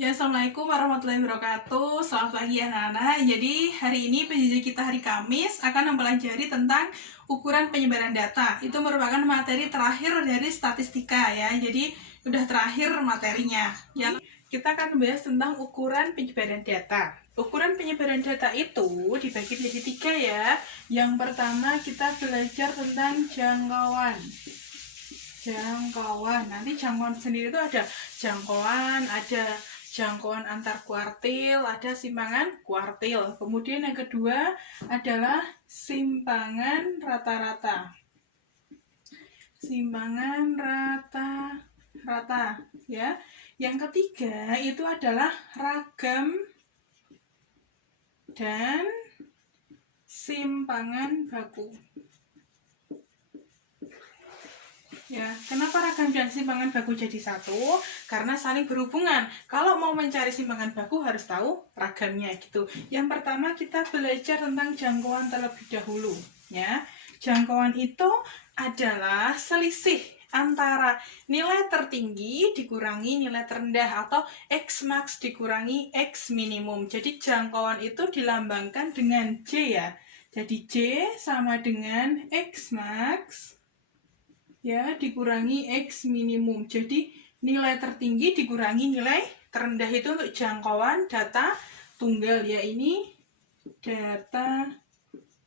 Ya, Assalamualaikum warahmatullahi wabarakatuh. Selamat pagi anak-anak. Jadi hari ini pendidik kita hari Kamis akan mempelajari tentang ukuran penyebaran data. Itu merupakan materi terakhir dari statistika ya. Jadi udah terakhir materinya. Ya, kita akan membahas tentang ukuran penyebaran data. Ukuran penyebaran data itu dibagi menjadi 3 ya. Yang pertama kita belajar tentang jangkauan. Nanti jangkauan sendiri itu ada jangkauan antar kuartil, ada simpangan kuartil. Kemudian yang kedua adalah simpangan rata-rata. Simpangan rata-rata ya. Yang ketiga itu adalah ragam dan simpangan baku. Ya, kenapa ragam dan simpangan baku jadi satu? Karena saling berhubungan. Kalau mau mencari simpangan baku harus tahu ragamnya gitu. Yang pertama kita belajar tentang jangkauan terlebih dahulu. Ya, jangkauan itu adalah selisih antara nilai tertinggi dikurangi nilai terendah atau X max dikurangi X minimum. Jadi jangkauan itu dilambangkan dengan J ya. Jadi J sama dengan X max ya dikurangi X minimum. Jadi nilai tertinggi dikurangi nilai terendah itu untuk jangkauan data tunggal ya. Ini data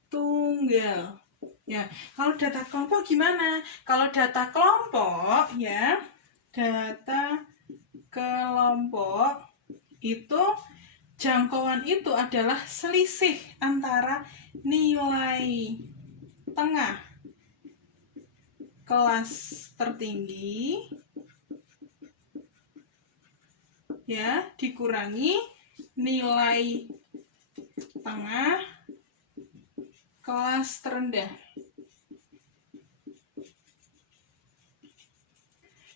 tunggal ya. Kalau data kelompok gimana? Kalau data kelompok ya, data kelompok itu jangkauan itu adalah selisih antara nilai tengah kelas tertinggi ya dikurangi nilai tengah kelas terendah.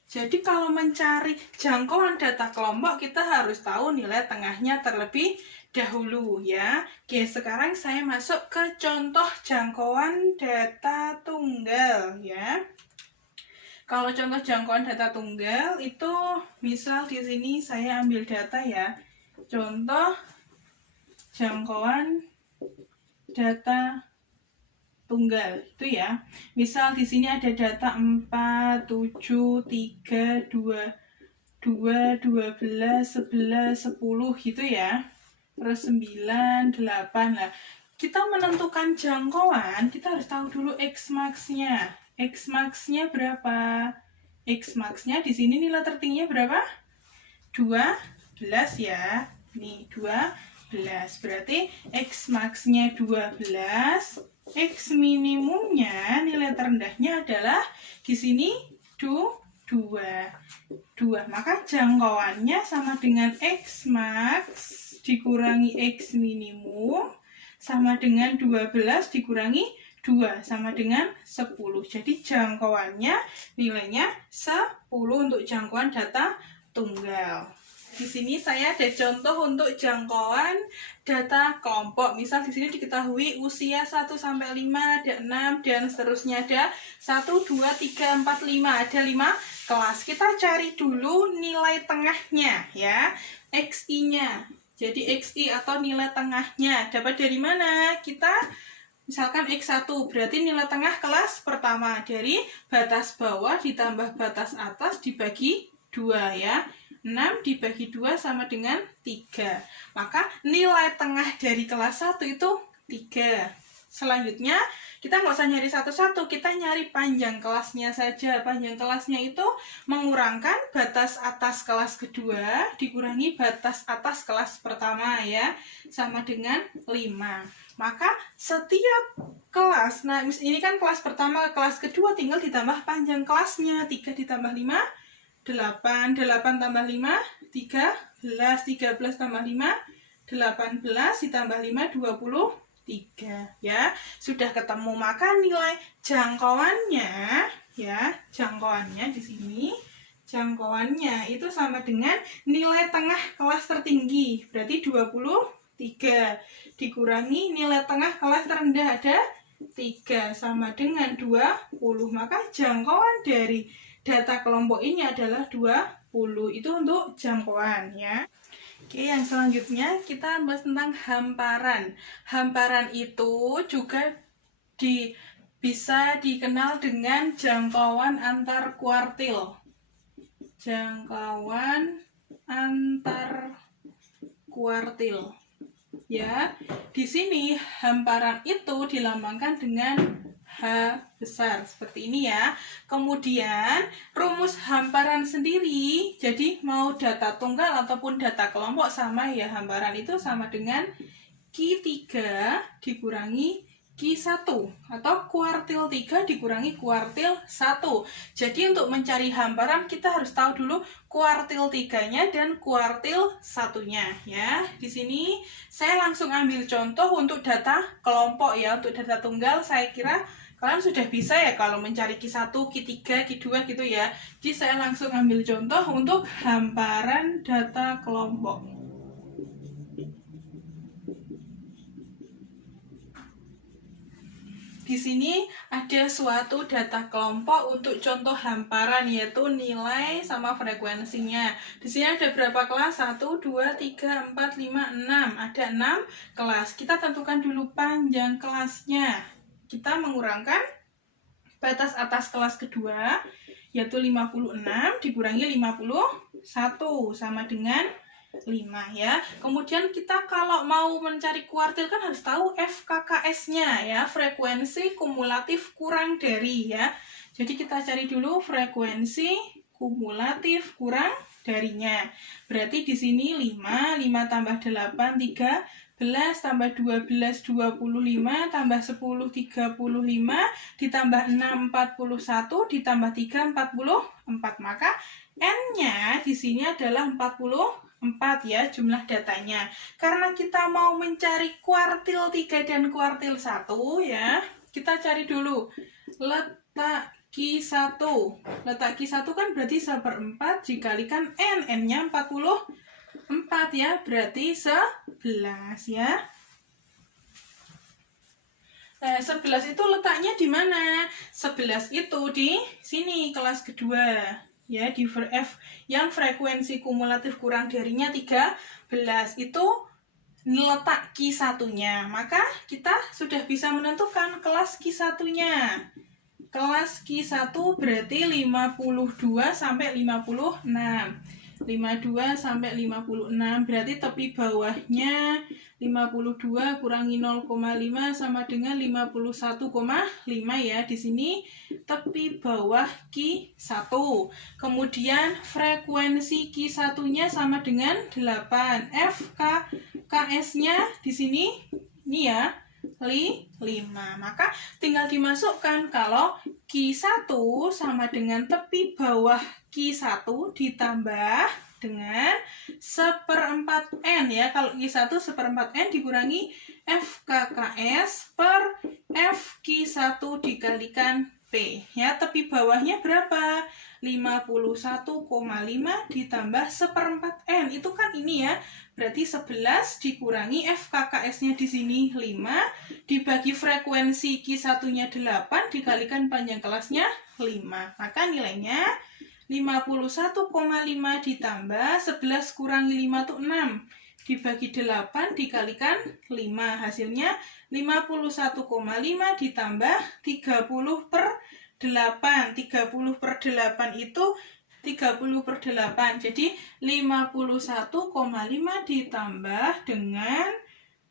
Jadi kalau mencari jangkauan data kelompok kita harus tahu nilai tengahnya terlebih dahulu ya. Oke, sekarang saya masuk ke contoh jangkauan data tunggal ya. Kalau contoh jangkauan data tunggal itu misal di sini saya ambil data ya. Contoh jangkauan data tunggal itu ya. Misal di sini ada data 4, 7, 3, 2, 2, 12, 11, 10 gitu ya. Terus 9, 8. Nah, kita menentukan jangkauan, kita harus tahu dulu X max-nya. X max-nya berapa? X max-nya di sini nilai tertingginya berapa? 12 ya. Nih, 12. Berarti X max-nya 12. X minimumnya nilai terendahnya adalah di sini 2. Maka jangkauannya sama dengan X max dikurangi X minimum sama dengan 12 dikurangi 2 sama dengan 10. Jadi jangkauannya nilainya 10 untuk jangkauan data tunggal. Di sini saya ada contoh untuk jangkauan data kelompok. Misal di sini diketahui usia 1 sampai 5, ada 6 dan seterusnya ada 1 2 3 4 5, ada 5 kelas. Kita cari dulu nilai tengahnya ya, XI-nya. Jadi XI atau nilai tengahnya dapat dari mana? Kita misalkan X1 berarti nilai tengah kelas pertama dari batas bawah ditambah batas atas dibagi 2 ya. 6 dibagi 2 sama dengan 3. Maka nilai tengah dari kelas 1 itu 3. Selanjutnya kita nggak usah nyari satu-satu, kita nyari panjang kelasnya saja. Panjang kelasnya itu mengurangkan batas atas kelas kedua dikurangi batas atas kelas pertama ya, sama dengan 5. Maka setiap kelas, nah ini kan kelas pertama ke kelas kedua tinggal ditambah panjang kelasnya. 3 ditambah 5 8, 8 tambah 5 13, 13 tambah 5 18 ditambah 5 23 ya. Sudah ketemu, maka nilai jangkauannya ya, jangkauannya di sini jangkauannya itu sama dengan nilai tengah kelas tertinggi, berarti 23 dikurangi nilai tengah kelas terendah ada 3 sama dengan 20. Maka jangkauan dari data kelompok ini adalah 20. Itu untuk jangkauan ya. Oke, yang selanjutnya kita bahas tentang hamparan. Hamparan itu juga bisa dikenal dengan jangkauan antar kuartil. Jangkauan antar kuartil. Ya, di sini hamparan itu dilambangkan dengan H besar seperti ini ya. Kemudian rumus hamparan sendiri, jadi mau data tunggal ataupun data kelompok sama ya, hamparan itu sama dengan Q3 dikurangi Q1 atau kuartil 3 dikurangi kuartil 1. Jadi untuk mencari hamparan kita harus tahu dulu kuartil 3-nya dan kuartil 1-nya ya. Di sini saya langsung ambil contoh untuk data kelompok ya. Untuk data tunggal saya kira kalian sudah bisa ya kalau mencari Q1, Q3, Q2 gitu ya. Jadi saya langsung ambil contoh untuk hamparan data kelompok. Di sini ada suatu data kelompok untuk contoh hamparan, yaitu nilai sama frekuensinya. Di sini ada berapa kelas? 1, 2, 3, 4, 5, 6. Ada 6 kelas. Kita tentukan dulu panjang kelasnya. Kita mengurangkan batas atas kelas kedua, yaitu 56 dikurangi 51 sama dengan 5 ya. Kemudian kita kalau mau mencari kuartil kan harus tahu FKKS-nya ya, frekuensi kumulatif kurang dari ya. Jadi kita cari dulu frekuensi kumulatif kurang darinya. Berarti di sini 5 tambah 8 13 tambah 12 25 tambah 10 35 ditambah 6 41 ditambah 3 44. Maka N-nya di sini adalah 44 ya jumlah datanya. Karena kita mau mencari kuartil 3 dan kuartil 1 ya, kita cari dulu letak Q1. Letak Q1 kan berarti 1/4 dikalikan N. N-nya 44 ya, berarti 11 ya. Nah, 11 itu letaknya di mana? 11 itu di sini kelas kedua. Ya, di F yang frekuensi kumulatif kurang darinya 13 itu letak Q1-nya. Maka kita sudah bisa menentukan kelas Q1-nya. Kelas Q1 berarti 52 sampai 56. 52 sampai 56 berarti tepi bawahnya 52 kurangi 0,5 sama dengan 51,5 ya. Di sini tepi bawah Q1. Kemudian frekuensi Q1-nya sama dengan 8. FKKS-nya di sini ini ya 5. Maka tinggal dimasukkan kalau Q1 sama dengan tepi bawah Q1 ditambah dengan 1/4 N ya. Kalau Q1 1/4 N dikurangi FKKS per FQ1 dikalikan P ya. Tepi bawahnya berapa? 51,5 ditambah 1/4 N. Itu kan ini ya. Berarti 11 dikurangi FKKS-nya di sini 5 dibagi frekuensi Q1-nya 8 dikalikan panjang kelasnya 5. Maka nilainya 51,5 ditambah 11 kurangi 5 itu 6 dibagi 8 dikalikan 5, hasilnya 51,5 ditambah 30/8. 30/8 itu 30/8, jadi 51,5 ditambah dengan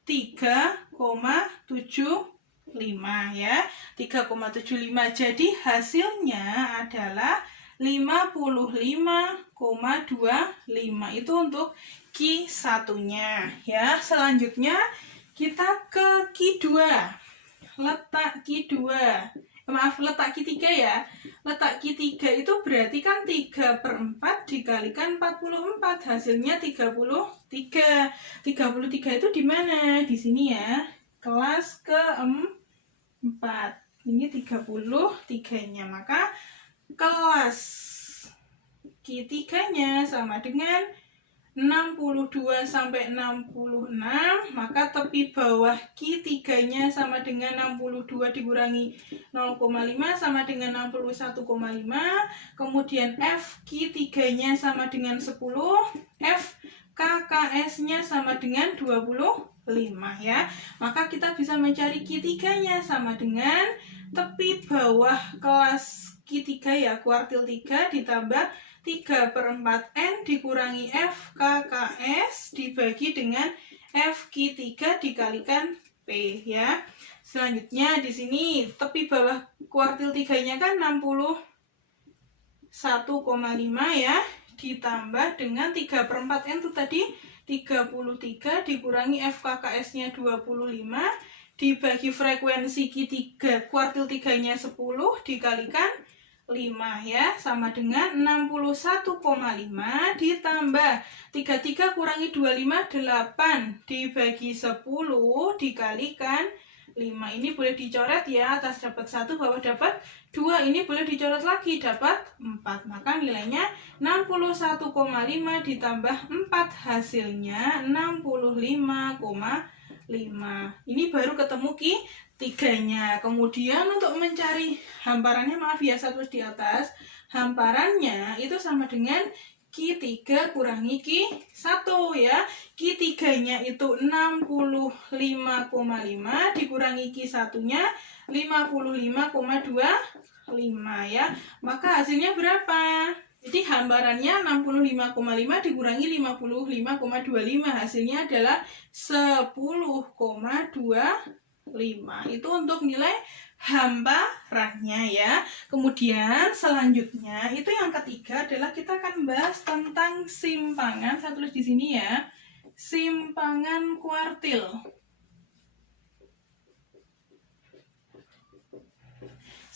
3,75 ya. 3,75, jadi hasilnya adalah 55,25. Itu untuk Q1-nya ya. Selanjutnya kita ke Q2. Letak Q2. Letak Q3 ya. Letak Q3 itu berarti kan 3/4 dikalikan 44, hasilnya 33. 33 itu di mana? Di sini ya. Kelas ke-4. Ini 33-nya. Maka kelas Q3-nya sama dengan 62 sampai 66, maka tepi bawah Q3-nya sama dengan 62 dikurangi 0,5 sama dengan 61,5. Kemudian F Q3-nya sama dengan 10, F KKS KKS-nya sama dengan 25 ya. Maka kita bisa mencari Q3-nya sama dengan tepi bawah kelas Q3 ya, kuartil 3 ditambah 3/4N dikurangi F KKS dibagi dengan F Q3 dikalikan P ya. Selanjutnya di sini tepi bawah kuartil 3-nya kan 61,5 ya, ditambah dengan 3/4N itu tadi 33 dikurangi FKKS-nya 25 dibagi frekuensi Q3 kuartil 3-nya 10 dikalikan 5 ya, sama dengan 61,5 ditambah 33 kurangi 25 8 dibagi 10 dikalikan 5. Ini boleh dicoret ya, atas dapat 1 bawah dapat 2, ini boleh dicoret lagi dapat 4. Maka nilainya 61,5 ditambah 4 hasilnya 65,5. Ini baru ketemu Q3-nya. Kemudian untuk mencari hamparannya, maaf ya, satu di atas, hamparannya itu sama dengan Q3 kurangi Q1 ya. Q3-nya itu 65,5 dikurangi Q1-nya 55,25 ya. Maka hasilnya berapa? Jadi hamparannya 65,5 dikurangi 55,25, hasilnya adalah 10,25. Itu untuk nilai hamparannya ya. Kemudian selanjutnya itu yang ketiga adalah kita akan bahas tentang simpangan. Saya tulis di sini ya, simpangan kuartil.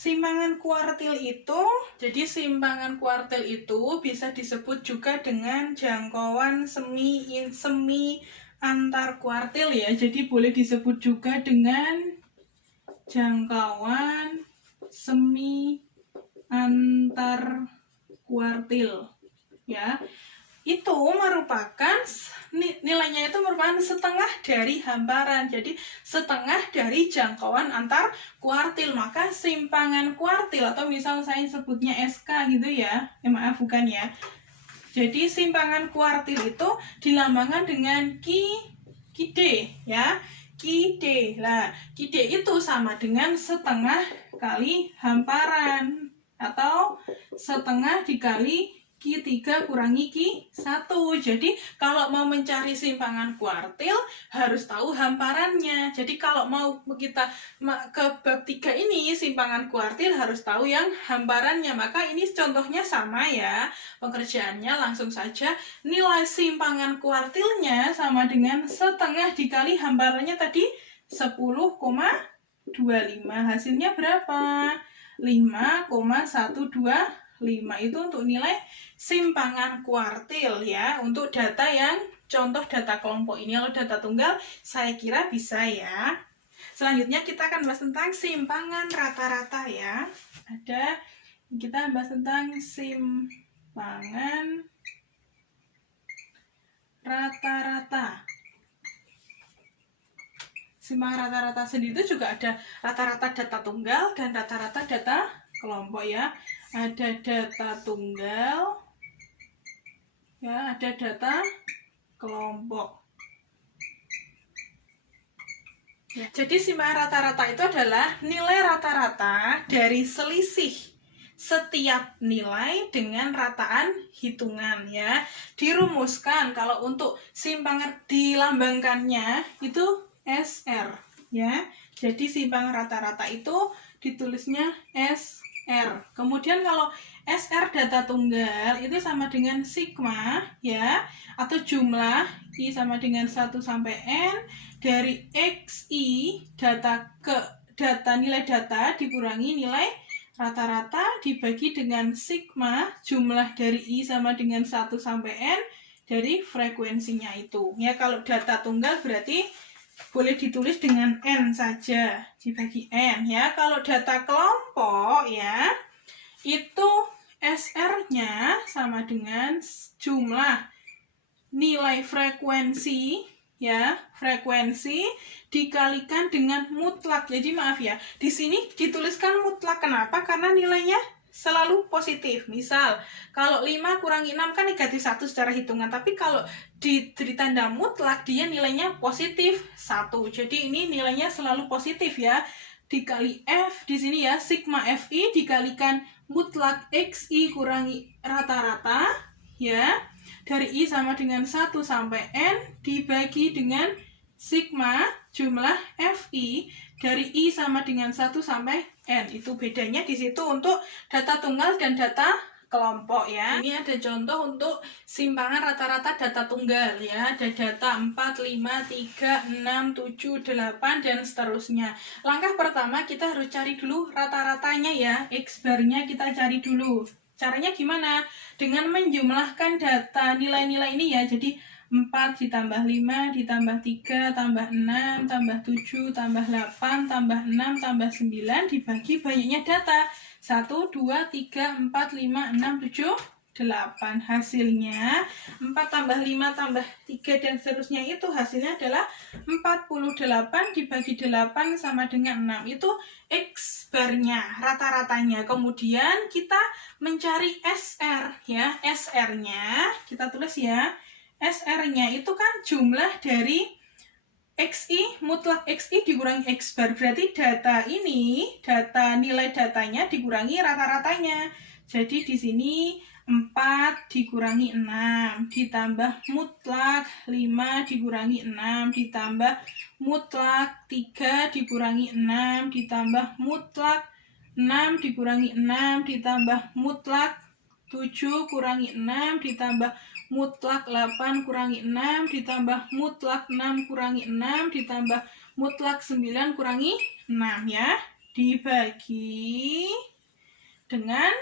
Simpangan kuartil itu, jadi simpangan kuartil itu bisa disebut juga dengan jangkauan semi antar kuartil ya. Jadi boleh disebut juga dengan jangkauan semi antar kuartil ya. Itu merupakan nilainya itu merupakan setengah dari hamparan. Jadi setengah dari jangkauan antar kuartil. Maka simpangan kuartil, atau misal saya sebutnya SK gitu ya. Maaf bukan ya. Jadi simpangan kuartil itu dilambangkan dengan QD ya. QD. Lah, QD itu sama dengan setengah kali hamparan atau setengah dikali Q3 kurangi Q1. Jadi kalau mau mencari simpangan kuartil harus tahu hamparannya. Jadi kalau mau kita ke bab 3 ini simpangan kuartil harus tahu yang hamparannya. Maka ini contohnya sama ya. Pengerjaannya langsung saja, nilai simpangan kuartilnya sama dengan setengah dikali hamparannya tadi 10,25. Hasilnya berapa? 5,125. Itu untuk nilai simpangan kuartil ya. Untuk data yang contoh data kelompok ini, kalau data tunggal saya kira bisa ya. Selanjutnya kita akan bahas tentang simpangan rata-rata ya. Kita bahas tentang simpangan rata-rata. Simpangan rata-rata sendiri itu juga ada rata-rata data tunggal dan rata-rata data kelompok ya. Ada data tunggal ya, ada data kelompok ya. Jadi simpangan rata-rata itu adalah nilai rata-rata dari selisih setiap nilai dengan rataan hitungan ya. Dirumuskan kalau untuk simpangan dilambangkannya itu SR ya. Jadi simpangan rata-rata itu ditulisnya SR. Kemudian kalau SR data tunggal itu sama dengan sigma ya, atau jumlah I sama dengan 1 sampai N dari XI data nilai data dikurangi nilai rata-rata dibagi dengan sigma jumlah dari I sama dengan 1 sampai N dari frekuensinya itu. Ya, kalau data tunggal berarti boleh ditulis dengan N saja, dibagi N ya. Kalau data kelompok ya, itu SR-nya sama dengan jumlah nilai frekuensi ya, frekuensi dikalikan dengan mutlak. Jadi maaf ya, di sini dituliskan mutlak. Kenapa? Karena nilainya selalu positif. Misal, kalau 5 kurangi 6 kan negatif 1 secara hitungan, tapi kalau diberi tanda mutlak, dia nilainya positif 1. Jadi ini nilainya selalu positif ya. Dikali F di sini ya, sigma Fi dikalikan mutlak Xi kurangi rata-rata ya. Dari I sama dengan 1 sampai N dibagi dengan sigma jumlah Fi dari I sama dengan 1 sampai N. Itu bedanya di situ untuk data tunggal dan data kelompok ya. Ini ada contoh untuk simpangan rata-rata data tunggal ya. Ada data 4, 5, 3, 6, 7, 8 dan seterusnya. Langkah pertama kita harus cari dulu rata-ratanya ya. X barnya kita cari dulu. Caranya gimana? Dengan menjumlahkan data nilai-nilai ini ya. Jadi 4 ditambah 5 ditambah 3 tambah 6 tambah 7 tambah 8 tambah 6 tambah 9 dibagi banyaknya data 1, 2, 3, 4, 5, 6, 7, 8. Hasilnya 4 tambah 5 tambah 3 dan seterusnya itu hasilnya adalah 48 dibagi 8 sama dengan 6. Itu X barnya, rata-ratanya. Kemudian kita mencari SR ya. SR-nya kita tulis ya. SR-nya itu kan jumlah dari XI, mutlak XI dikurangi X bar. Berarti data ini, nilai datanya dikurangi rata-ratanya. Jadi di sini 4 dikurangi 6, ditambah mutlak 5 dikurangi 6, ditambah mutlak 3 dikurangi 6, ditambah mutlak 6 dikurangi 6, ditambah mutlak 7 kurangi 6 ditambah mutlak 8 kurangi 6 ditambah mutlak 6 kurangi 6 ditambah mutlak 9 kurangi 6 ya. Dibagi dengan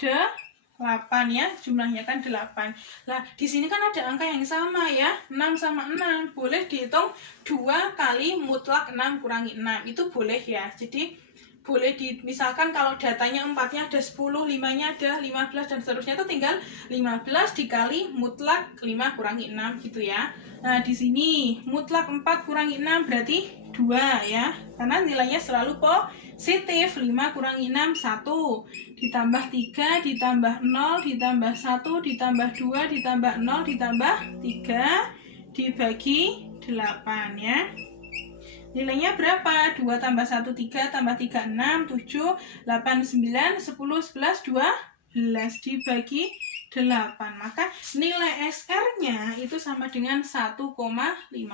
8 ya, jumlahnya kan 8. Nah, di sini kan ada angka yang sama ya, 6 sama 6. Boleh dihitung 2 kali mutlak 6 kurangi 6. Itu boleh ya. Jadi boleh misalkan kalau datanya 4-nya ada 10, 5-nya ada 15 dan seterusnya, itu tinggal 15 dikali mutlak 5 kurangi 6 gitu ya. Nah, di sini mutlak 4 kurangi 6 berarti 2 ya. Karena nilainya selalu positif. 5 kurangi 6 1 ditambah 3 ditambah 0 ditambah 1 ditambah 2 ditambah 0 ditambah 3 dibagi 8 ya. Nilainya berapa? 2 tambah 1, 3, tambah 3, 6, 7, 8, 9, 10, 11, 12 dibagi 8. Maka nilai SR-nya itu sama dengan 1,5.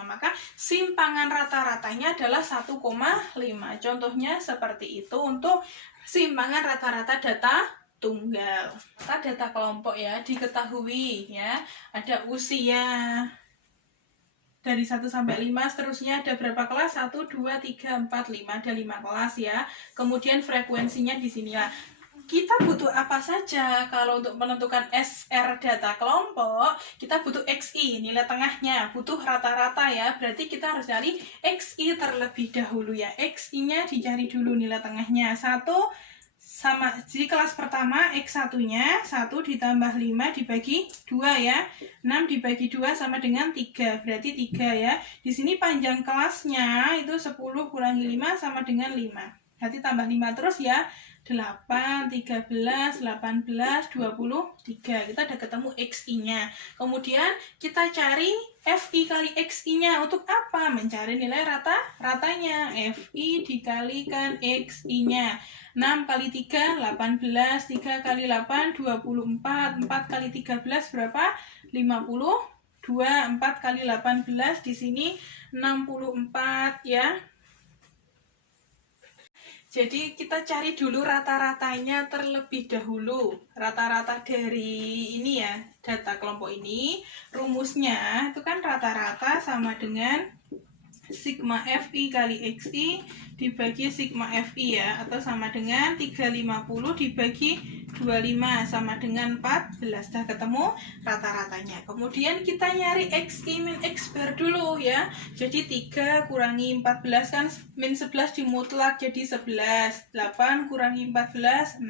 Maka simpangan rata-ratanya adalah 1,5. Contohnya seperti itu untuk simpangan rata-rata data tunggal. Data kelompok ya, diketahui ya. Ada usia dari 1 sampai 5, seterusnya ada berapa kelas? 1, 2, 3, 4, 5, ada 5 kelas ya. Kemudian frekuensinya di sini ya. Kita butuh apa saja kalau untuk menentukan SR data kelompok? Kita butuh XI, nilai tengahnya, butuh rata-rata ya. Berarti kita harus cari XI terlebih dahulu ya. XI-nya dicari dulu nilai tengahnya. 1 sama, jadi kelas pertama X1-nya 1 ditambah 5 dibagi 2 ya. 6 dibagi 2 sama dengan 3, berarti 3 ya. Di sini panjang kelasnya itu 10 kurangi 5 sama dengan 5. Berarti tambah 5 terus ya. 8, 13, 18, 23. Kita udah ketemu XI-nya. Kemudian kita cari FI kali XI-nya. Untuk apa? Mencari nilai rata-ratanya. FI dikalikan XI-nya. 6 kali 3, 18. 3 kali 8, 24. 4 kali 13 berapa? 52. 4 kali 18 di sini 64 ya. Jadi kita cari dulu rata-ratanya terlebih dahulu. Rata-rata dari ini ya, data kelompok ini. Rumusnya itu kan rata-rata sama dengan sigma Fi kali Xi dibagi sigma Fi ya, atau sama dengan 350 dibagi 25 sama dengan 14. Dah ketemu rata-ratanya. Kemudian kita nyari Xi min X bar dulu ya. Jadi 3 kurangi 14 kan min 11 dimutlak jadi 11. 8 kurangi 14 6.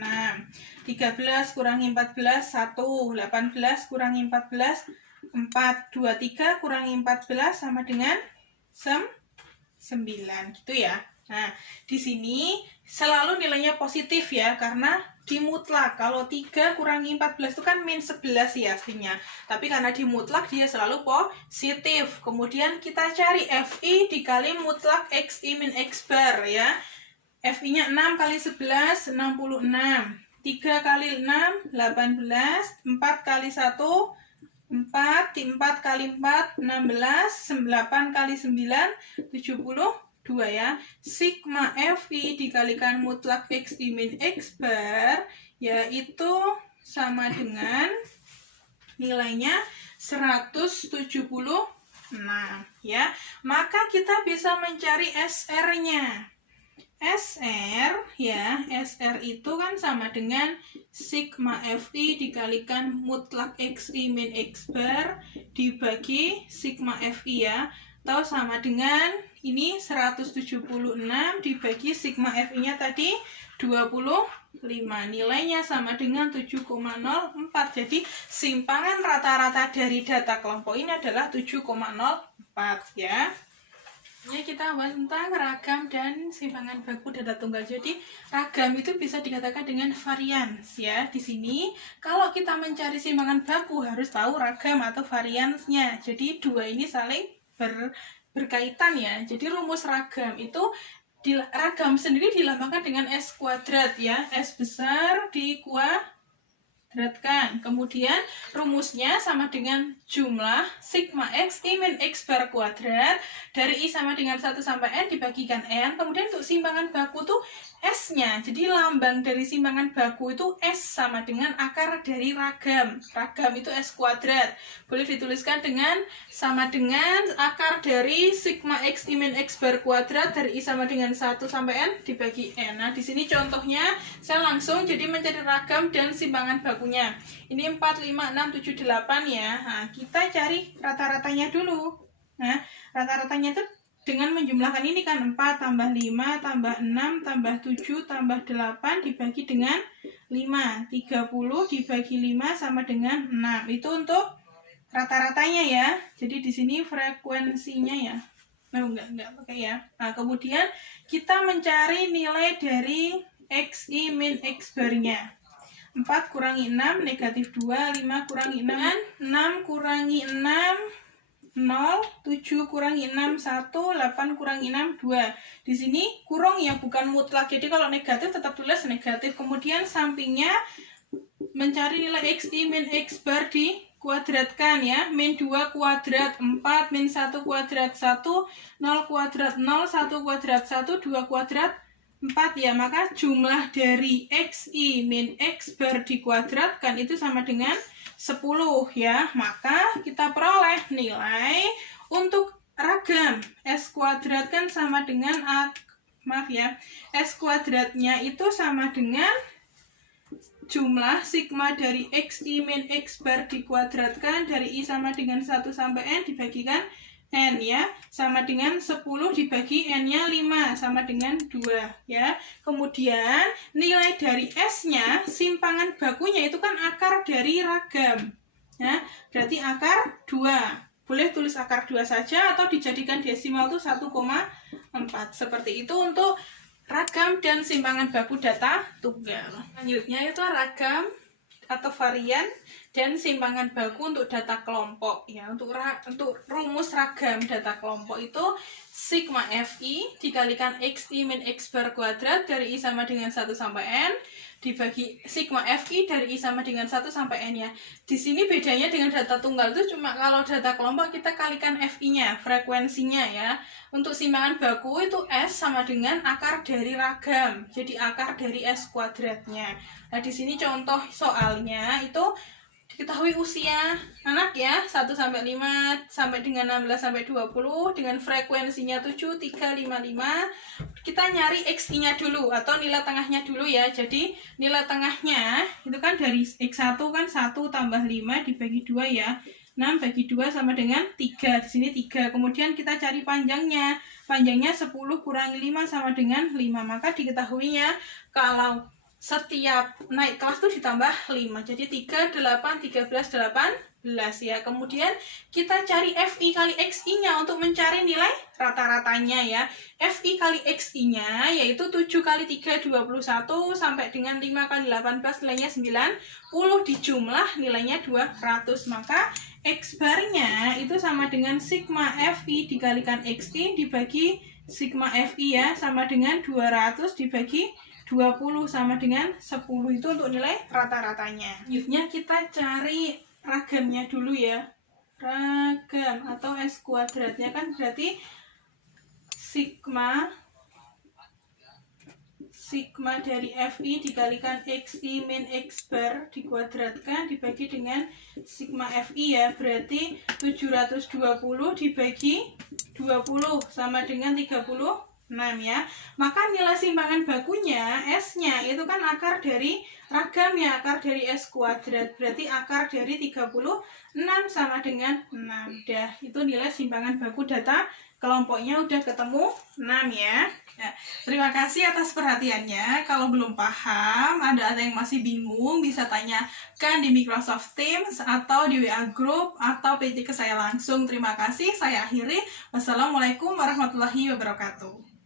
13 kurangi 14 1. 18 kurangi 14 4. 23 kurangi 14 sama dengan 9 gitu ya. Nah, di sini selalu nilainya positif ya, karena dimutlak. Kalau 3 kurangi 14 itu kan min 11 ya aslinya. Tapi karena dimutlak dia selalu positif. Kemudian kita cari FI dikali mutlak XI min X bar ya. FI-nya 6 kali 11, 66. 3 kali 6, 18. 4 kali 1, 4. 4 kali 4, 16. 8 kali 9, 72 ya. Sigma FI dikalikan mutlak XI min X bar yaitu sama dengan nilainya 176 ya. Maka kita bisa mencari SR-nya. SR ya, SR itu kan sama dengan sigma FI dikalikan mutlak XI min X bar dibagi sigma FI ya, atau sama dengan ini 176 dibagi sigma FI-nya tadi 25, nilainya sama dengan 7,04. Jadi simpangan rata-rata dari data kelompok ini adalah 7,04 ya. Ya, kita bahas tentang ragam dan simpangan baku data tunggal. Jadi ragam itu bisa dikatakan dengan varians ya. Di sini kalau kita mencari simpangan baku harus tahu ragam atau variansnya. Jadi dua ini saling berkaitan ya. Jadi rumus ragam itu ragam sendiri dilambangkan dengan S kuadrat ya. S besar dikuadratkan. Kemudian rumusnya sama dengan jumlah sigma X I min X bar kuadrat dari I sama dengan 1 sampai N dibagikan N. Kemudian untuk simpangan baku tuh S-nya. Jadi lambang dari simpangan baku itu S sama dengan akar dari ragam. Ragam itu S kuadrat. Boleh dituliskan dengan sama dengan akar dari sigma X I min X bar kuadrat dari I sama dengan 1 sampai N dibagi N. Nah, di sini contohnya saya langsung jadi mencari ragam dan simpangan bakunya. Ini 4, 5, 6, 7, 8 ya. Nah, kita cari rata-ratanya dulu. Nah, rata-ratanya itu dengan menjumlahkan ini kan 4 tambah 5 tambah 6 tambah 7 tambah 8 dibagi dengan 5. 30 dibagi 5 sama dengan 6. Itu untuk rata-ratanya ya. Jadi di sini frekuensinya ya. Nah, enggak pakai ya. Nah, kemudian kita mencari nilai dari XI min X bar-nya. 4 kurangi 6 negatif 2, 5 kurangi 6, 6 kurangi 6 0, 7 kurangi 6 1, 8 kurangi 6 2. Di sini kurung ya, bukan mutlak. Jadi kalau negatif tetap tulis negatif. Kemudian sampingnya mencari nilai XI min X bar dikuadratkan ya. Min 2 kuadrat 4, min 1 kuadrat 1, 0 kuadrat 0, 1 kuadrat 1, 2 kuadrat 4 ya. Maka jumlah dari XI min X bar dikuadratkan itu sama dengan 10 ya. Maka kita peroleh nilai untuk ragam S kuadrat kan sama dengan S kuadratnya itu sama dengan jumlah sigma dari XI min X bar dikuadratkan dari I sama dengan 1 sampai N dibagikan N ya, sama dengan 10 dibagi N-nya 5 sama dengan 2 ya. Kemudian nilai dari S-nya, simpangan bakunya itu kan akar dari ragam ya, berarti akar 2. Boleh tulis akar 2 saja atau dijadikan desimal itu 1,4. Seperti itu untuk ragam dan simpangan baku data tunggal. Selanjutnya itu ragam atau varian dan simpangan baku untuk data kelompok ya. Untuk rumus ragam data kelompok itu sigma FI dikalikan XI min X bar kuadrat dari I sama dengan 1 sampai N dibagi sigma FI dari I sama dengan 1 sampai N ya. Di sini bedanya dengan data tunggal itu cuma kalau data kelompok kita kalikan FI-nya, frekuensinya ya. Untuk simpangan baku itu S sama dengan akar dari ragam. Jadi akar dari S kuadratnya. Nah, di sini contoh soalnya itu diketahui usia anak ya, 1 sampai 5 sampai dengan 16 sampai 20 dengan frekuensinya 7, 3, 5, 5. Kita nyari XI-nya dulu atau nilai tengahnya dulu ya. Jadi nilai tengahnya itu kan dari X1 kan 1 tambah 5 dibagi 2 ya. 6 bagi 2 sama dengan 3. Di sini 3. Kemudian kita cari panjangnya. Panjangnya 10 kurangi 5 sama dengan 5. Maka diketahuinya kalau setiap naik kelas itu ditambah 5. Jadi 3, 8, 13, 8, ya. Kemudian kita cari FI kali XI-nya untuk mencari nilai rata-ratanya ya. FI kali XI-nya yaitu 7 kali 3, 21 sampai dengan 5 kali 18 nilainya 90, dijumlah nilainya 200. Maka X barnya itu sama dengan sigma FI dikalikan XI dibagi sigma FI ya, sama dengan 200 dibagi 20 sama dengan 10, itu untuk nilai rata-ratanya. Selanjutnya kita cari ragamnya dulu ya. Ragam atau S kuadratnya kan berarti sigma dari FI dikalikan XI min X bar dikuadratkan dibagi dengan sigma FI ya, berarti 720 dibagi 20 sama dengan 36 ya. Maka nilai simpangan bakunya S-nya itu kan akar dari ragamnya, akar dari S kuadrat, berarti akar dari 36 sama dengan 6. Dah, itu nilai simpangan baku data kelompoknya udah ketemu 6 ya. Ya, terima kasih atas perhatiannya. Kalau belum paham, ada yang masih bingung, bisa tanyakan di Microsoft Teams atau di WA Group atau PT ke saya langsung. Terima kasih, saya akhiri. Wassalamualaikum warahmatullahi wabarakatuh.